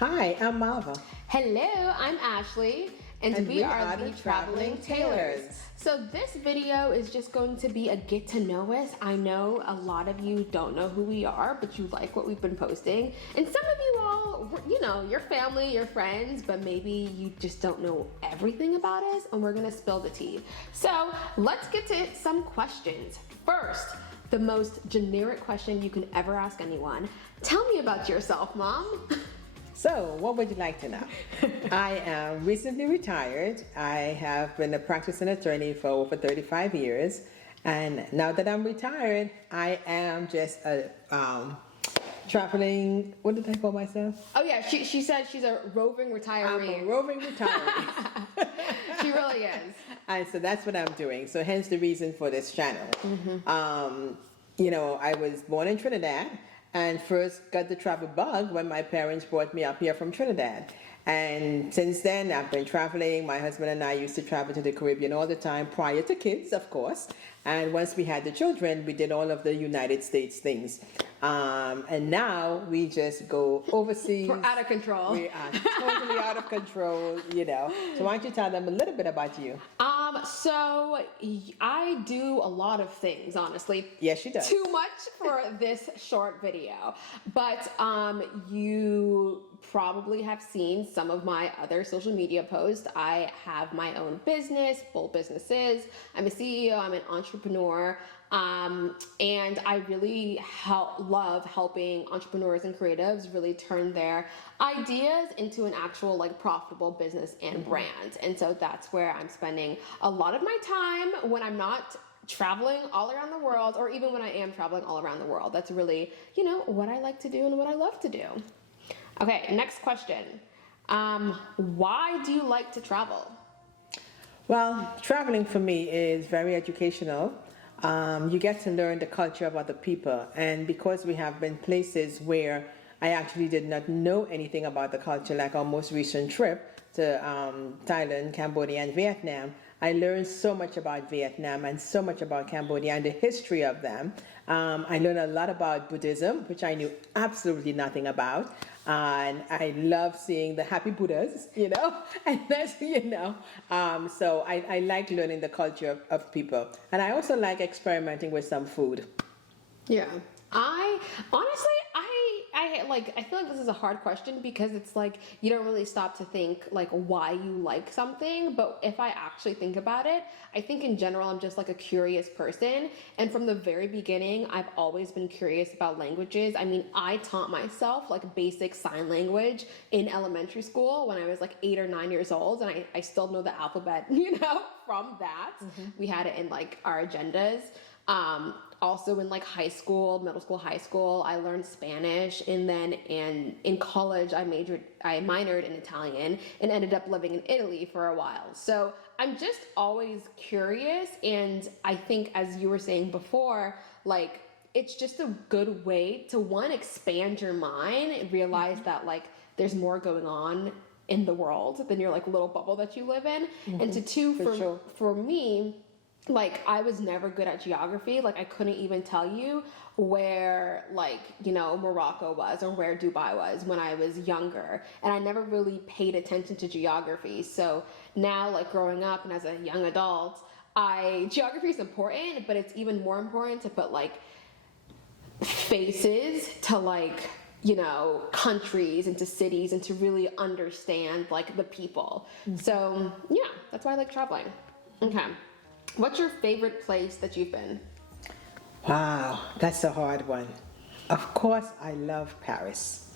Hi, I'm Malva. Hello, I'm Ashley, and we are the Traveling Tailors. So this video is just going to be a get to know us. I know a lot of you don't know who we are, but you like what we've been posting. And some of you all, you know, your family, your friends, but maybe you just don't know everything about us, and we're gonna spill the tea. So let's get to some questions. First, the most generic question you can ever ask anyone. Tell me about yourself, Mom. So, what would you like to know? I am recently retired. I have been a practicing attorney for over 35 years. And now that I'm retired, I am just a traveling, what did I call myself? Oh yeah, she said she's a roving retiree. I'm a roving retiree. She really is. And so that's what I'm doing. So hence the reason for this channel. You know, I was born in Trinidad and first got the travel bug when my parents brought me up here from Trinidad. And since then, I've been traveling. My husband and I used to travel to the Caribbean all the time, prior to kids, of course. And once we had the children, we did all of the United States things. And now we just go overseas. We're out of control. We are totally out of control, you know. So why don't you tell them a little bit about you? So I do a lot of things, honestly. Yes, she does. Too much for this short video. But you probably have seen some of my other social media posts. I have my own business, both businesses. I'm a CEO, I'm an entrepreneur. And I really love helping entrepreneurs and creatives really turn their ideas into an actual profitable business and brand. And so that's where I'm spending a lot of my time when I'm not traveling all around the world, or even when I am traveling all around the world. That's really, you know, what I like to do and what I love to do. Okay, next question. Why do you like to travel? Well, traveling for me is very educational. You get to learn the culture of other people, and because we have been places where I actually did not know anything about the culture, like our most recent trip to Thailand, Cambodia, and Vietnam, I learned so much about Vietnam and so much about Cambodia and the history of them. I learned a lot about Buddhism, which I knew absolutely nothing about. And I love seeing the happy Buddhas, you know, and that's, you know, so I like learning the culture of people. And I also like experimenting with some food. Yeah. I feel like this is a hard question because it's like you don't really stop to think like why you like something. But if I actually think about it, I think in general I'm just like a curious person, and from the very beginning I've always been curious about languages. I mean, I taught myself like basic sign language in elementary school when I was like 8 or 9 years old, and I still know the alphabet, you know, from that. We had it in like our agendas. Also in like high school, middle school, high school, I learned Spanish, and then in college I minored in Italian and ended up living in Italy for a while. So I'm just always curious, and I think, as you were saying before, like it's just a good way to, one, expand your mind and realize that like there's more going on in the world than your like little bubble that you live in. And to two, for me, like I was never good at geography. Like I couldn't even tell you where like, you know, Morocco was or where Dubai was when I was younger. And I never really paid attention to geography. So now, like growing up and as a young adult, geography is important, but it's even more important to put like faces to like, you know, countries and to cities and to really understand like the people. So yeah, that's why I like traveling. Okay. What's your favorite place that you've been? Wow, that's a hard one. Of course, I love Paris.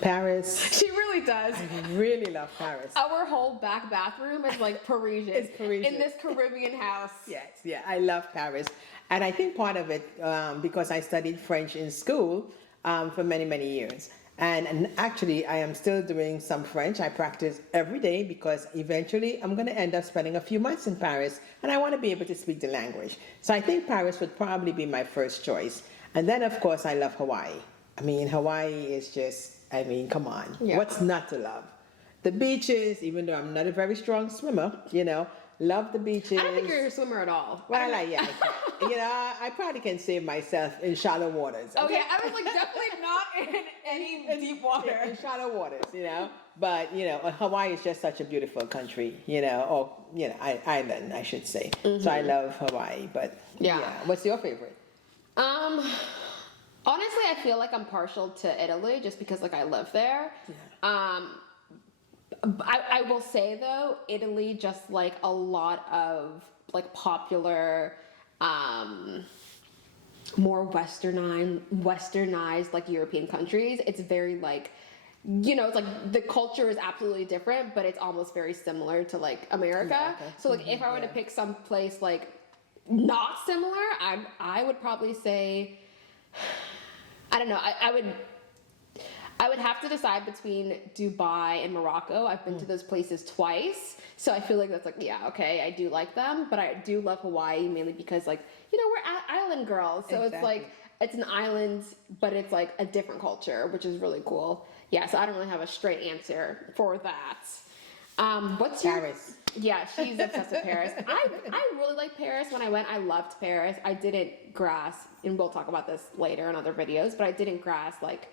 Paris. She really does. I really love Paris. Our whole back bathroom is like Parisian. It's Parisian. In this Caribbean house. Yes, yeah, I love Paris. And I think part of it, because I studied French in school for many, many years. And actually, I am still doing some French. I practice every day because eventually I'm going to end up spending a few months in Paris, and I want to be able to speak the language. So I think Paris would probably be my first choice. And then, of course, I love Hawaii. I mean, Hawaii is just, I mean, come on. Yeah. What's not to love? The beaches, even though I'm not a very strong swimmer, you know, love the beaches. I don't think you're a swimmer at all. Well, I probably can save myself in shallow waters. Okay, I was like definitely not in any deep water. In shallow waters, But Hawaii is just such a beautiful country, island, I should say. So I love Hawaii. But Yeah. What's your favorite? Honestly, I feel like I'm partial to Italy just because like I live there. Yeah. I will say though, Italy, just like a lot of like popular, more westernized like European countries. It's very like, it's like the culture is absolutely different, but it's almost very similar to like America. So like if I were to pick some place like not similar, I would probably say, I don't know, I would have to decide between Dubai and Morocco. I've been to those places twice, so I feel like that's like, yeah, okay, I do like them, but I do love Hawaii mainly because like, we're island girls, so It's like, it's an island, but it's like a different culture, which is really cool. Yeah, so I don't really have a straight answer for that. What's Paris. Yeah, she's obsessed with Paris. I really like Paris. When I went, I loved Paris. I didn't grasp, and we'll talk about this later in other videos, but I didn't grasp like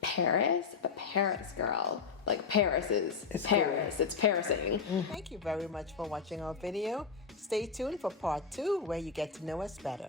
Paris, but Paris, girl. Like Paris is Paris. Cool. It's Parising. Thank you very much for watching our video. Stay tuned for part 2 where you get to know us better.